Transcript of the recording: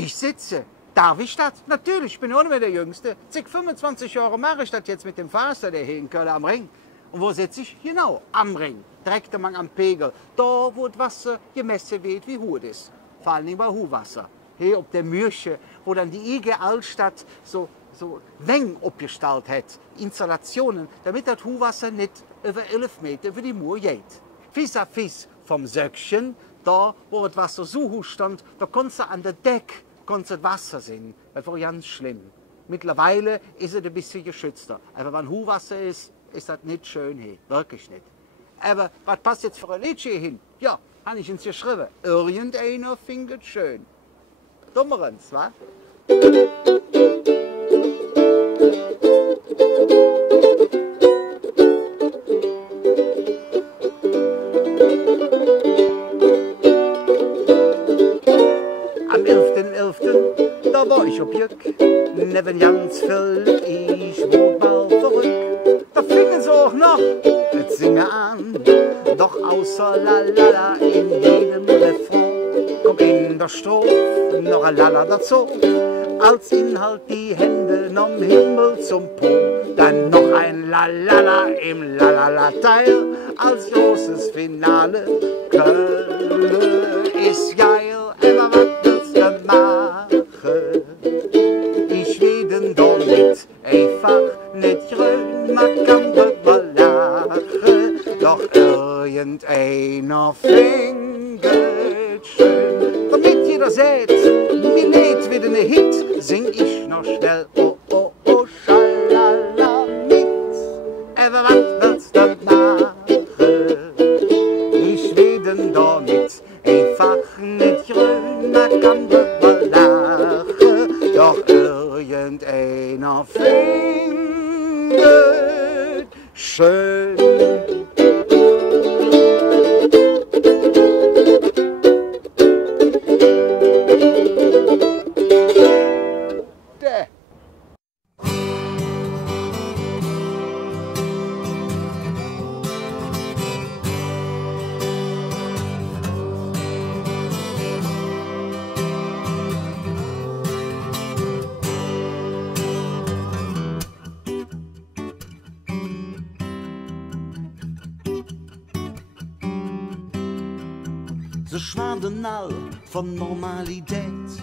Ich sitze. Darf ich das? Natürlich, ich bin auch nicht mehr der Jüngste. 25 Jahre mache ich das jetzt mit dem Vater, der hier in Köln am Ring. Und wo sitze ich? Genau, am Ring. Direkt am Pegel. Da, wo das Wasser gemessen wird, wie hoch es ist. Vor allem bei Hochwasser. Hier auf der Mürche, wo dann die IG Altstadt so Wänge abgestellt hat. Installationen, damit das Hochwasser nicht über 11 Meter über die Mauer geht. Vis-à-vis vom Söckchen, da, wo das Wasser so hoch stand, da konntest du an der Deck das Wasser sehen. Das war ganz schlimm. Mittlerweile ist es ein bisschen geschützter. Aber wenn Hochwasser ist das nicht schön hier. Wirklich nicht. Aber was passt jetzt für ein Liedchen hin? Ja, habe ich uns geschrieben. Irgendeiner findet schön. Dummerens, wa? Am 11.11. da war ich ob Jück, neben Jansfeld, ich wurde bald zurück. Da fingen sie auch noch das Singen an, doch außer Lalala in jedem Refrain kommt in der Strophe noch ein Lala dazu. Als Inhalt die Hände nom Himmel zum Po, dann noch ein Lalala im Lalala-Teil als großes Finale. Köln ist geil, aber was willst du machen? Ich will doch nicht einfach nicht grün, man kann drüber lachen, doch irgendeiner findet schön. Damit jeder seht, mir lädt wieder ne Hit, sing ich noch schnell oh oh oh schalala mit. Aber was willst du machen? Ich will doch nicht einfach nicht grün, man kann drüber lachen, doch irgendeiner findet schön. Ze schwaanden al van normaliteit.